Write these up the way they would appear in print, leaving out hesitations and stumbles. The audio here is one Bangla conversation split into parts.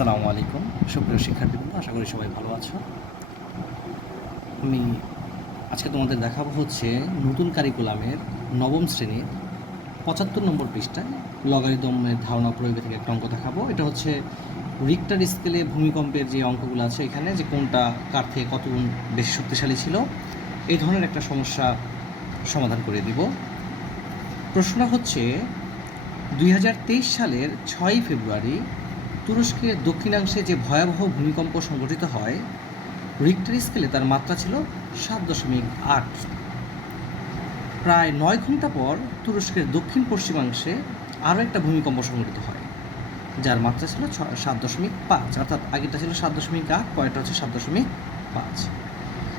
আসসালামু আলাইকুম সুপ্রিয় শিক্ষার্থীবৃন্দ, আশা করি সবাই ভালো আছো। আমি আজকে তোমাদের দেখাবো হচ্ছে নতুন কারিকুলামের নবম শ্রেণীর 75 নম্বর পৃষ্ঠায় লগারিদমের ধারণা প্রয়োগে থেকে একটা অঙ্ক দেখাবো। এটা হচ্ছে রিক্টার স্কেলে ভূমিকম্পের যে অঙ্কগুলো আছে এখানে, যে কোনটা কার থেকে কত গুণ বেশি শক্তিশালী ছিল, এই ধরনের একটা সমস্যা সমাধান করে দিব। প্রশ্নটা হচ্ছে 2023 সালের 6 ফেব্রুয়ারি তুরস্কের দক্ষিণাংশে যে ভয়াবহ ভূমিকম্প সংঘটিত হয়, রিক্টার স্কেলে তার মাত্রা ছিল 7.8। প্রায় 9 ঘন্টা পর তুরস্কের দক্ষিণ পশ্চিমাংশে আরও একটা ভূমিকম্প সংঘটিত হয়, যার মাত্রা ছিল 7.5, অর্থাৎ আগেরটা ছিল 7.8, পরেরটা হচ্ছে 7.5।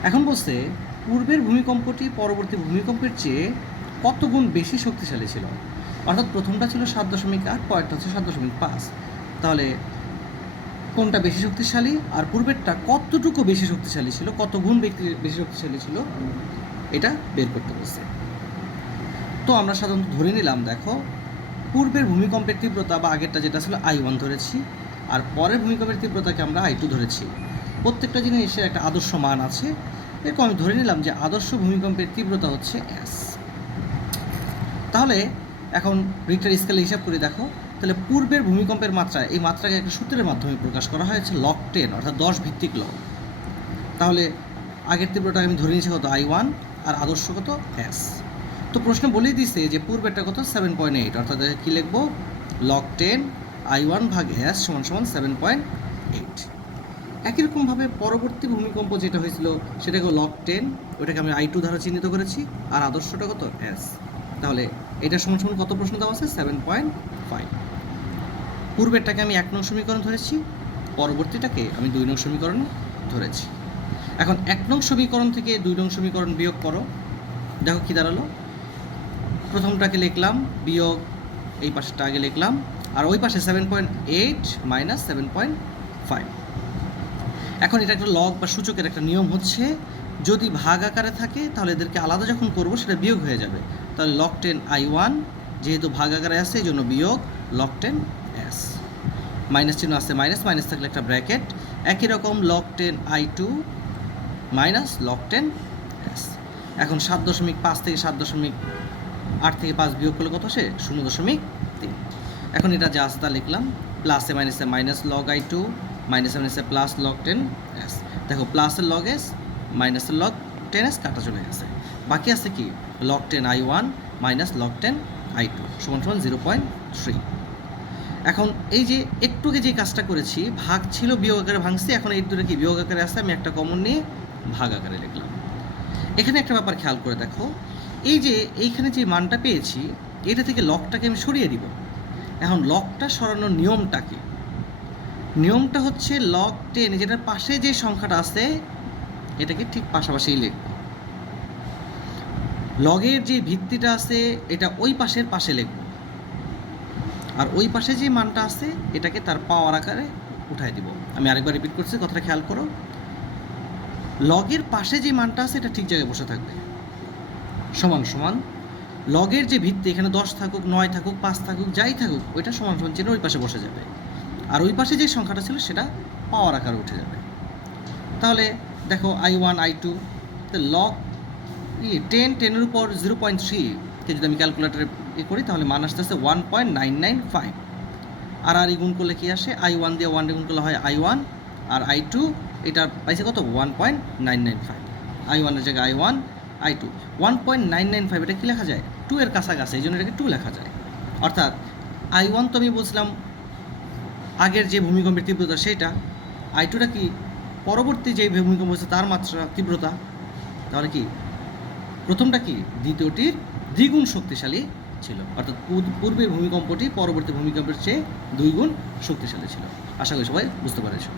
এখন বলছে পূর্বের ভূমিকম্পটি পরবর্তী ভূমিকম্পের চেয়ে কত গুণ বেশি শক্তিশালী ছিল, অর্থাৎ প্রথমটা ছিল 7.8, পরেরটা হচ্ছে 7.5। তাহলে কোনটা বেশি শক্তিশালী আর পূর্বেরটা কতটুকু বেশি শক্তিশালী ছিল, কত গুণ বেশি শক্তিশালী ছিল, এটা বের করতে বলছে। তো আমরা সাধারণত ধরে নিলাম, দেখো পূর্বের ভূমিকম্পের তীব্রতা বা আগেরটা যেটা ছিল I1 ধরেছি, আর পরের ভূমিকম্পের তীব্রতাকে আমরা I2 ধরেছি। প্রত্যেকটা জিনিসের একটা আদর্শ মান আছে, এরকম আমি ধরে নিলাম যে আদর্শ ভূমিকম্পের তীব্রতা হচ্ছে S। তাহলে এখন রিক্টার স্কেলে হিসাব করে দেখো, তাহলে পূর্বের ভূমিকম্পের মাত্রা, এই মাত্রাকে একটা সূত্রের মাধ্যমে প্রকাশ করা হয়েছে log 10, অর্থাৎ 10 ভিত্তিক লগ। তাহলে আগের তীব্রটাকে আমি ধরে নিয়েছি কত I1, আর আদর্শ কত S। তো প্রশ্ন বলেই দিচ্ছে যে পূর্বেরটা কত 7.8, অর্থাৎ কী লিখব, log 10 I1 ভাগ S সমান 7.8। একই রকমভাবে পরবর্তী ভূমিকম্প যেটা হয়েছিল সেটাকে log 10, ওটাকে আমি I2 দ্বারা চিহ্নিত করেছি, আর আদর্শটা কত S। তাহলে এটা সমান কত প্রশ্ন দেওয়া আছে 7.5। পূর্বেরটাকে আমি 1 নং সমীকরণ ধরেছি, পরবর্তীটাকে আমি 2 নং সমীকরণ ধরেছি। এখন 1 নং সমীকরণ থেকে 2 নং সমীকরণ বিয়োগ করো, দেখো কি দাঁড়ালো। প্রথমটাকে লিখলাম বিয়োগ, এই পাশটা আগে লিখলাম, আর ওই পাশে 7.8 মাইনাস 7.5। এখন এটা একটা লগ বা সূচকের একটা নিয়ম হচ্ছে, যদি ভাগ আকারে থাকে তাহলে এদেরকে আলাদা যখন করব সেটা বিয়োগ হয়ে যাবে। তাহলে log 10 I1 যেহেতু ভাগ আকারে আছে এই জন্য বিয়োগ log 10 S। মাইনাস চিহ্ন আছে, মাইনাস থাকলে একটা ব্র্যাকেট। একই রকম log 10 I2 minus log 10 S। এখন 7.5 থেকে 7.8 থেকে 5 বিয়োগ করলে কত আসে 0.3। এখন এটা যা আছে তা লিখলাম, প্লাসে মাইনাসে মাইনাস log I2, মাইনাসে মাইনাসে প্লাস log 10 S। দেখো প্লাসের log S মাইনাসের log 10 S কাটা চলে গেছে, বাকি আছে কি log 10 I1 minus log 10 I2 সমান 0.3। এখন এই যে একটুকে যে কাজটা করেছি, ভাগ ছিল বিয়োগ আকারে ভাঙছি, এখন এই দুটো কি বিয়োগ আকারে আছে, আমি একটা কমন নিয়ে ভাগ আকারে লিখলাম। এখানে একটা ব্যাপার খেয়াল করে দেখো, এই যে এইখানে যে মানটা পেয়েছি এটা থেকে লগটাকে আমি সরিয়ে দিব। এখন লগটা সরানোর নিয়মটা কি? নিয়মটা হচ্ছে log 10, যেটার পাশে যে সংখ্যাটা আছে এটাকে ঠিক পাশাপাশিই লিখব। লগের যে ভিত্তিটা আছে এটা ওই পাশের পাশে লিখব, আর ওই পাশে যে মানটা আছে এটাকে তার পাওয়ার আকারে উঠাই দিব। আমি আরেকবার রিপিট করছি, কথাটা খেয়াল করো। লগের পাশে যে মানটা আছে এটা ঠিক জায়গায় বসে থাকবে, সমান সমান লগের যে ভিত্তি, এখানে 10 থাকুক 9 থাকুক 5 থাকুক যাই থাকুক, ওইটা সমান সমান চিহ্ন ওই পাশে বসে যাবে, আর ওই পাশে যে সংখ্যাটা ছিল সেটা পাওয়ার আকারে উঠে যাবে। তাহলে দেখো I1 I2, log 10 উপর 0.3 যদি আমি ক্যালকুলেটারে করি তাহলে মান আসতেছে 1.995। আর গুণ করলে কি আসে, I1 দিয়ে 1 গুণ করলে হয় I1, আর I2 এটা পাইছে কত 1.995। I1 এর জায়গায় I1, I2 1.995, এটা কি লেখা যায় 2 এর কাছাকাছি, এই জন্য এটাকে 2 লেখা যায়। অর্থাৎ I1 তো আমি বলছিলাম আগের যে ভূমিকম্পের তীব্রতা সেইটা, I2টা কি পরবর্তী যে ভূমিকম্প হচ্ছে তার মাত্রা তীব্রতা। তাহলে কি প্রথমটা কি দ্বিতীয়টির দ্বিগুণ শক্তিশালী ছিল, অর্থাৎ পূর্বের ভূমিকম্পটি পরবর্তী ভূমিকম্পের চেয়ে 2 গুণ শক্তিশালী ছিল। আশা করি সবাই বুঝতে পারছো।